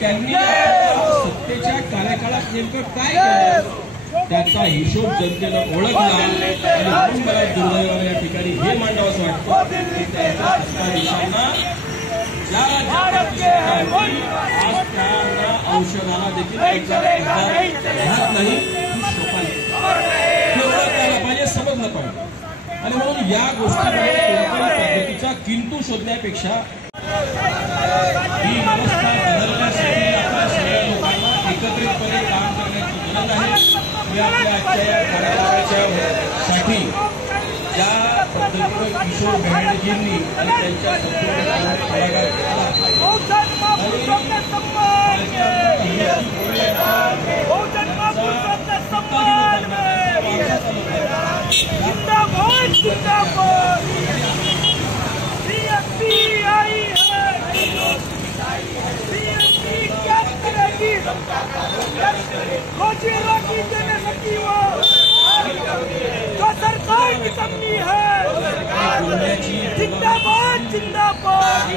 त्यांनी सत्तेच्या कार्यकाळात नेमकं काय केलं त्याचा हिशोब जनतेनं ओळखला आणि म्हणून मला दुर्दैवाने या ठिकाणी हे मांडावंसं वाटतं की त्यांच्या सत्ताधीशांना ज्या आज त्यांना औषधाला देखील राहत नाही त्याला पाहिजे समजलं पाहिजे आणि म्हणून या गोष्टीमध्ये कोणत्याही पद्धतीचा किंतु शोधण्यापेक्षा ही व्यवस्था बदलण्यासाठी आपल्या सगळ्या लोकांना एकत्रितपणे काम करण्याची गरज आहे. मी आपल्या आजच्या या कार्यक्रमासाठी ज्या पद्धतीनं किशोर बेहेडजींनी आणि त्यांच्या संपूर्ण पुढाकार घेतला जो सरकार की कमी है जिंदाबाद जिंदाबाद.